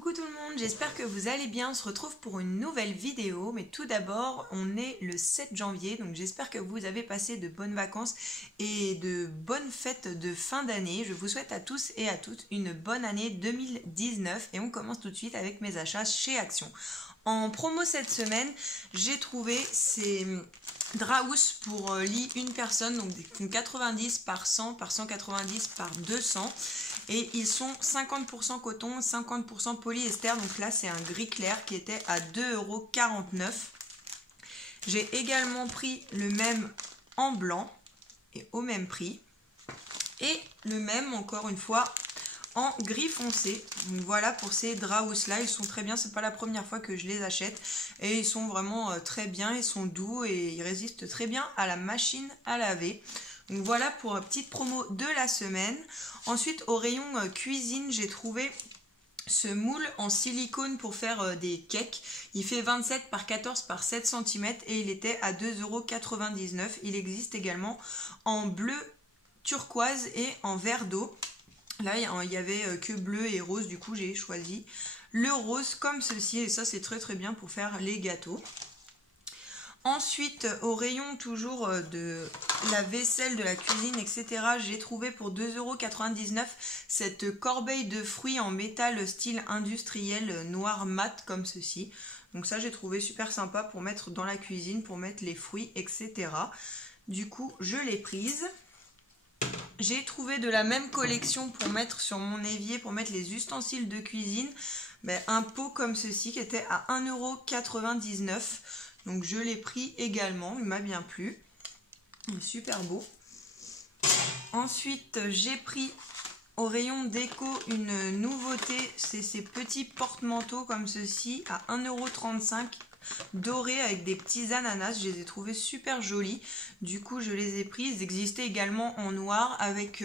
Coucou tout le monde, j'espère que vous allez bien. On se retrouve pour une nouvelle vidéo, mais tout d'abord on est le 7 janvier, donc j'espère que vous avez passé de bonnes vacances et de bonnes fêtes de fin d'année. Je vous souhaite à tous et à toutes une bonne année 2019 et on commence tout de suite avec mes achats chez Action. En promo cette semaine, j'ai trouvé ces Draus pour lit une personne, donc 90 par 100 par 190 par 200. Et ils sont 50% coton, 50% polyester. Donc là, c'est un gris clair qui était à 2,49 €. J'ai également pris le même en blanc et au même prix. Et le même, encore une fois, en gris foncé. Donc voilà pour ces Draus là. Ils sont très bien. C'est pas la première fois que je les achète. Et ils sont vraiment très bien. Ils sont doux et ils résistent très bien à la machine à laver. Donc voilà pour une petite promo de la semaine. Ensuite, au rayon cuisine, j'ai trouvé ce moule en silicone pour faire des cakes. Il fait 27 par 14 par 7 cm et il était à 2,99 €. Il existe également en bleu turquoise et en vert d'eau. Là, il y avait que bleu et rose, du coup j'ai choisi le rose comme ceci. Et ça, c'est très très bien pour faire les gâteaux. Ensuite, au rayon toujours de la vaisselle, de la cuisine, etc., j'ai trouvé pour 2,99 € cette corbeille de fruits en métal style industriel noir mat comme ceci. Donc ça, j'ai trouvé super sympa pour mettre dans la cuisine, pour mettre les fruits, etc. Du coup, je l'ai prise. J'ai trouvé de la même collection pour mettre sur mon évier, pour mettre les ustensiles de cuisine, un pot comme ceci qui était à 1,99 €. Donc je l'ai pris également, il m'a bien plu, il est super beau. Ensuite j'ai pris au rayon déco une nouveauté, c'est ces petits porte-manteaux comme ceci à 1,35 € dorés avec des petits ananas. Je les ai trouvés super jolis, du coup je les ai pris. Ils existaient également en noir avec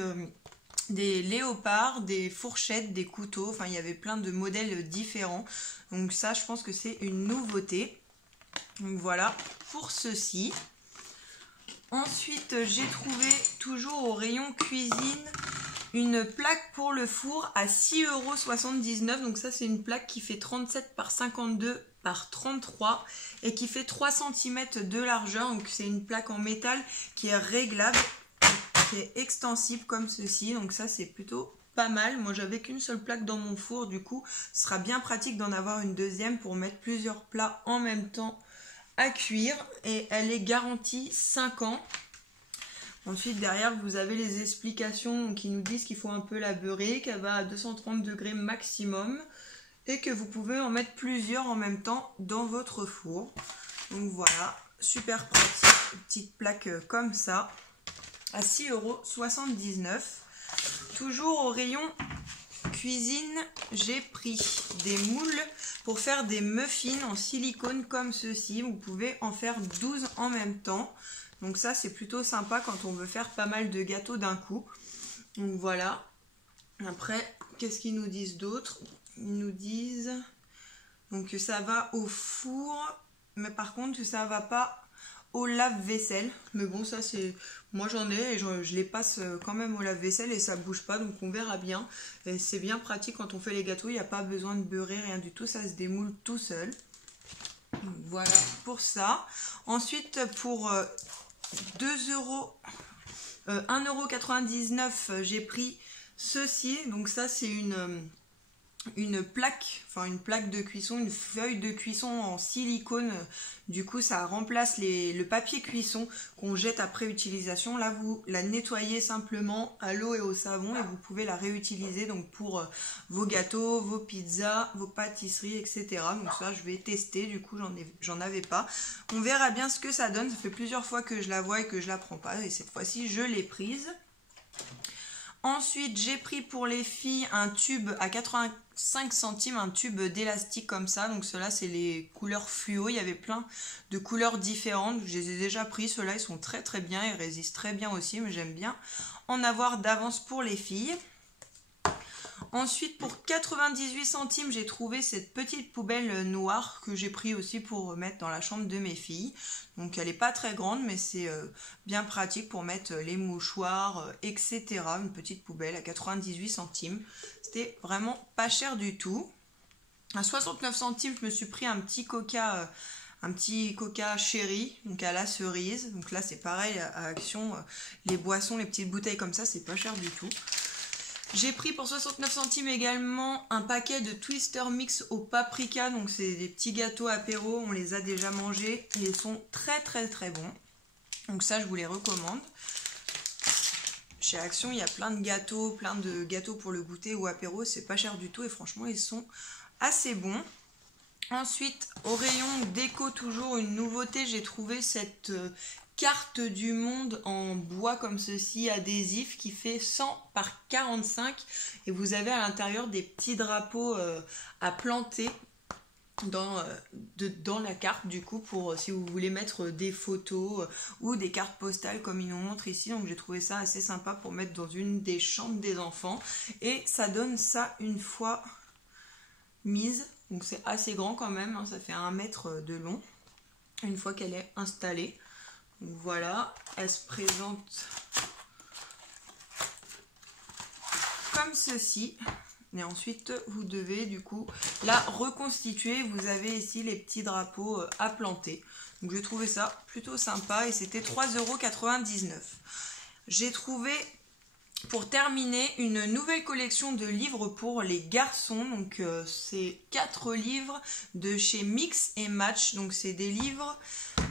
des léopards, des fourchettes, des couteaux, enfin il y avait plein de modèles différents. Donc ça, je pense que c'est une nouveauté. Donc voilà pour ceci. Ensuite, j'ai trouvé toujours au rayon cuisine une plaque pour le four à 6,79 €. Donc ça, c'est une plaque qui fait 37 par 52 par 33 et qui fait 3 cm de largeur. Donc c'est une plaque en métal qui est réglable, qui est extensible comme ceci. Donc ça, c'est plutôt pas mal. Moi, j'avais qu'une seule plaque dans mon four. Du coup, ce sera bien pratique d'en avoir une deuxième pour mettre plusieurs plats en même temps à cuire, et elle est garantie 5 ans. Ensuite, derrière, vous avez les explications qui nous disent qu'il faut un peu la beurrer, qu'elle va à 230 degrés maximum et que vous pouvez en mettre plusieurs en même temps dans votre four. Donc voilà, super pratique, petite plaque comme ça à 6,79 €. Toujours au rayon cuisine, j'ai pris des moules pour faire des muffins en silicone comme ceci. Vous pouvez en faire 12 en même temps. Donc ça, c'est plutôt sympa quand on veut faire pas mal de gâteaux d'un coup. Donc voilà. Après, qu'est-ce qu'ils nous disent d'autre? Ils nous disent donc que ça va au four, mais par contre que ça va pas au lave-vaisselle. Mais bon, ça c'est... Moi j'en ai et je les passe quand même au lave-vaisselle et ça bouge pas, donc on verra bien. Et c'est bien pratique quand on fait les gâteaux, il n'y a pas besoin de beurrer, rien du tout, ça se démoule tout seul. Donc voilà pour ça. Ensuite, pour 1,99 €, j'ai pris ceci. Donc ça, c'est une plaque, enfin une plaque de cuisson, une feuille de cuisson en silicone. Du coup, ça remplace le papier cuisson qu'on jette après utilisation. Là, vous la nettoyez simplement à l'eau et au savon et vous pouvez la réutiliser donc pour vos gâteaux, vos pizzas, vos pâtisseries, etc. Donc ça, je vais tester. Du coup, j'en avais pas. On verra bien ce que ça donne. Ça fait plusieurs fois que je la vois et que je la prends pas. Et cette fois-ci, je l'ai prise. Ensuite, j'ai pris pour les filles un tube à 85 centimes, un tube d'élastique comme ça. Donc ceux-là, c'est les couleurs fluo. Il y avait plein de couleurs différentes. Je les ai déjà pris. Ceux-là, ils sont très très bien. Ils résistent très bien aussi, mais j'aime bien en avoir d'avance pour les filles. Ensuite, pour 98 centimes, j'ai trouvé cette petite poubelle noire que j'ai pris aussi pour mettre dans la chambre de mes filles. Donc elle n'est pas très grande, mais c'est bien pratique pour mettre les mouchoirs, etc. Une petite poubelle à 98 centimes. C'était vraiment pas cher du tout. À 69 centimes, je me suis pris un petit coca chéri, donc à la cerise. Donc là, c'est pareil, à Action, les boissons, les petites bouteilles comme ça, c'est pas cher du tout. J'ai pris pour 69 centimes également un paquet de Twister Mix au paprika. Donc c'est des petits gâteaux apéro, on les a déjà mangés. Ils sont très très très bons. Donc ça, je vous les recommande. Chez Action, il y a plein de gâteaux pour le goûter ou apéro. C'est pas cher du tout et franchement, ils sont assez bons. Ensuite, au rayon déco, toujours une nouveauté. J'ai trouvé cette carte du monde en bois comme ceci, adhésif, qui fait 100 par 45. Et vous avez à l'intérieur des petits drapeaux à planter dans la carte, du coup, pour si vous voulez mettre des photos ou des cartes postales comme ils nous montrent ici. Donc j'ai trouvé ça assez sympa pour mettre dans une des chambres des enfants. Et ça donne ça une fois mise. Donc c'est assez grand quand même, hein, ça fait 1 mètre de long une fois qu'elle est installée. Donc voilà, elle se présente comme ceci. Et ensuite vous devez du coup la reconstituer. Vous avez ici les petits drapeaux à planter. Donc j'ai trouvé ça plutôt sympa et c'était 3,99 €. J'ai trouvé, pour terminer, une nouvelle collection de livres pour les garçons. Donc c'est 4 livres de chez Mix et Match. Donc c'est des livres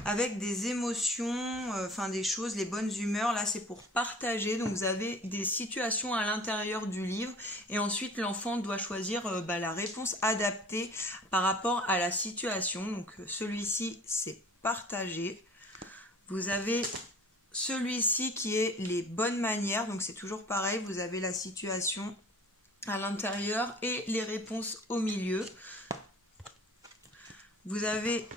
avec des émotions, des choses, les bonnes humeurs. Là c'est pour partager. Donc vous avez des situations à l'intérieur du livre. Et ensuite l'enfant doit choisir la réponse adaptée par rapport à la situation. Donc celui-ci c'est partager. Vous avez celui-ci qui est les bonnes manières, donc c'est toujours pareil, vous avez la situation à l'intérieur et les réponses au milieu. Vous avez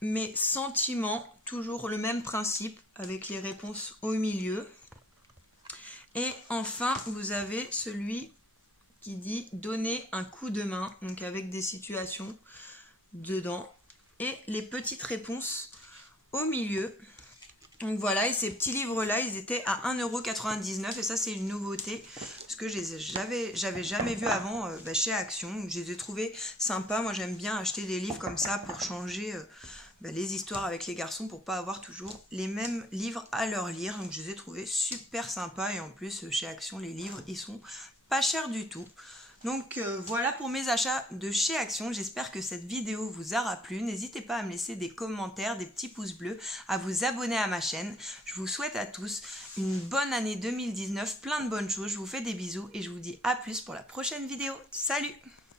mes sentiments, toujours le même principe avec les réponses au milieu. Et enfin, vous avez celui qui dit donner un coup de main, donc avec des situations dedans et les petites réponses au milieu. Donc voilà, et ces petits livres-là, ils étaient à 1,99 € et ça c'est une nouveauté parce que j'avais jamais vu avant chez Action. Donc je les ai trouvés sympas. Moi j'aime bien acheter des livres comme ça pour changer les histoires avec les garçons, pour pas avoir toujours les mêmes livres à leur lire. Donc je les ai trouvés super sympas et en plus chez Action, les livres ils sont pas chers du tout. Donc voilà pour mes achats de chez Action. J'espère que cette vidéo vous aura plu. N'hésitez pas à me laisser des commentaires, des petits pouces bleus, à vous abonner à ma chaîne. Je vous souhaite à tous une bonne année 2019, plein de bonnes choses. Je vous fais des bisous et je vous dis à plus pour la prochaine vidéo. Salut!